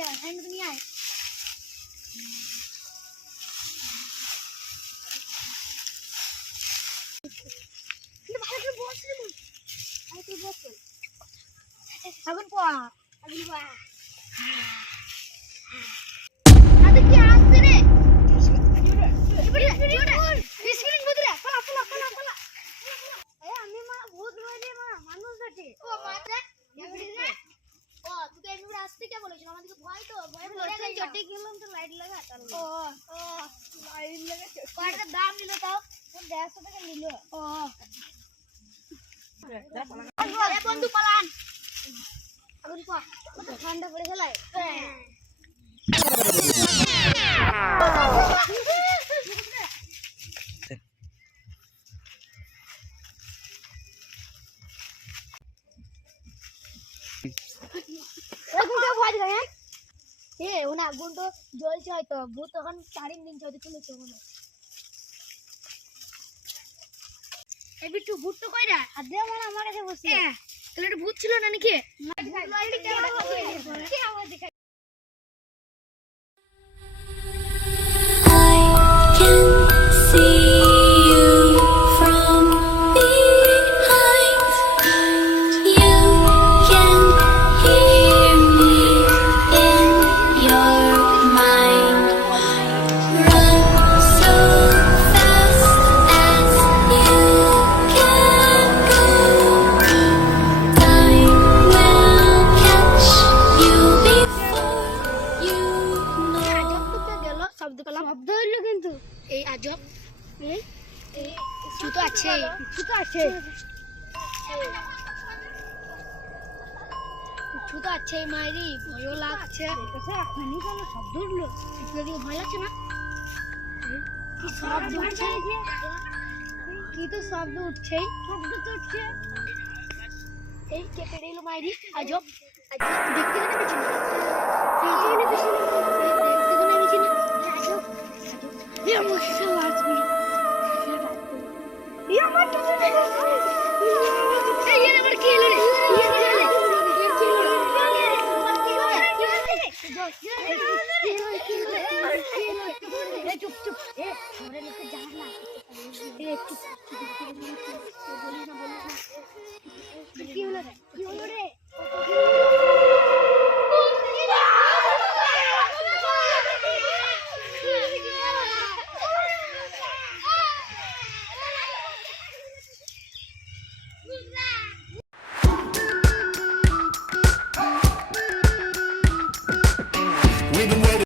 আছে হ্যান্ড নিয়ে আয় কিন্তু ভালো করে বস রে মুই আই তুই বস আগুন পোয়া আগুন পোয়া আরে কি আসছে রে স্ক্রিন বুদরা ফলা ফলা ফলা ফলা এ আমি মা ভূত নয় রে মা মানুষ আছে ও মাত্রা ও তুই তো এমনি আসতে কে বলেছিস আমাদেরকে ভয় তো ভয় পড়ে গেল চটে গেলাম তো লাইট লাগা তার ও লাইট লাগা কয়টা দাম নিল তাও 150 টাকা নিল ও এ বন্ধু পালান আগুন পা ঠান্ডা পড়ে গেল আগুনটা ভয় দেয় এ ওনা আগুন তো জ্বলছে হয়তো ভূত তখন চারিন দিন চলে চলেছে মনে এই বিট্টু ভূত তো কইরা আদে মনে আমার কাছে বসে তাহলে এটা ভূত ছিল না নাকি কি আওয়াজ দেখাই শব্দ হইলো কিন্তু এই আজব কিছু তো আছে মাইরি ভয়ও লাগছে এখনই কোনো শব্দ উঠলো যদি ভয় লাগছে না কি শব্দ উঠছে কি তো শব্দ উঠছে এই কে পেড়ে এলো মাইরি আজব দেখতে না পেছনে আমার সালাজবি আমার তো এই আমার কি হলো রে চুপ চুপ এ ঘরে লোকে জানা না